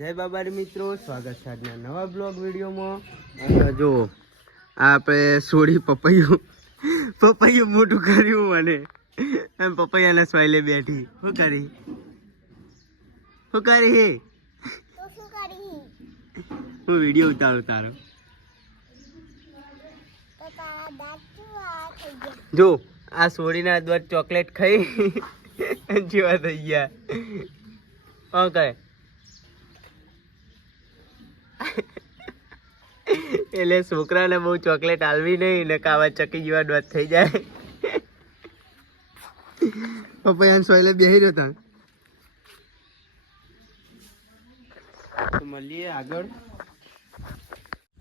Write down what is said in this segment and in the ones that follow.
જય બાબારી મિત્રો, સ્વાગત છે આજના નવા બ્લોગ વિડીયોમાં। જો આપણે સોડી પપૈયું મોટું કર્યું મને એમ પપૈયાના સ્વાઈલે બેઠી। શું કરી હું વિડીયો ઉતારું તારો। જો આ સોડીના દ્વાર ચોકલેટ ખાઈ જેવા થઈ ગયા। ઓકે એટલે છોકરાને બહુ ચોકલેટ આલવી નહીં ને કાવા ચકી જેવા દોત થઈ જાય। પપૈયાને સોયલે બેહી રહ્યો તા તો મળીએ આગળ।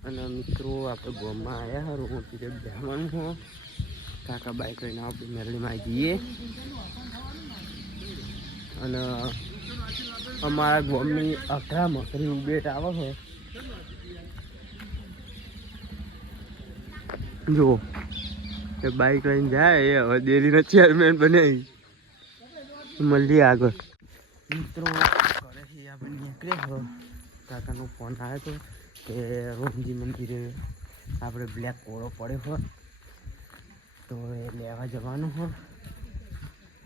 અને મિત્રો આપણે ગામમાં આવ્યા હા રૂમ પીરિયડ બેહવાનું છે। કાકા બાઈક લઈને આપણે મેરડીમાં જઈએ અને અમારા ગામની અઘરા મકરી ઉબેટ આવે છે। જો એ બાઈક લઈને જાય એ હવે ડેરીનો ચેરમેન બને। મળીએ આગળ મિત્રો। ઘરેથી આપણે નીકળ્યા કાકાનો ફોન આવ્યો હતો કે રોમજી મંદિરે આપણે બ્લેક કોળો પડ્યો હોય તો એ લેવા જવાનો હોય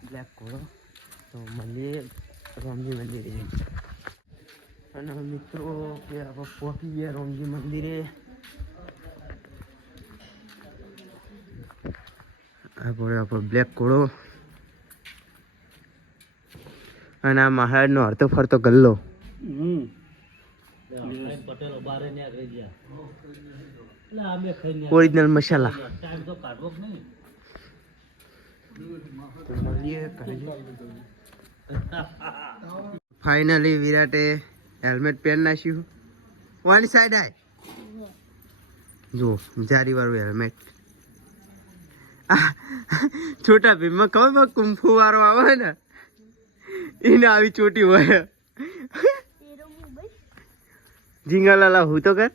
બ્લેક કોળો। તો મળીએ રોમજી મંદિરે। અને મિત્રો કે આપણે પહોંચી ગયા રોમજી મંદિરે। આપણો બ્લેક કોળો અને આ મહારાજનો હરતો ફરતો ગલ્લો। ઓરિજિનલ મસાલા। ફાઇનલી વિરાટે હેલ્મેટ પહેરી નાખ્યું। વન સાઈડ આય જો જારી વાળું હેલ્મેટ। છોટા ભીમમાં ખબર કુંફુ વાળો આવે ને એને આવી ચોટી હોય। ઝીંગા લાલા હું તો કર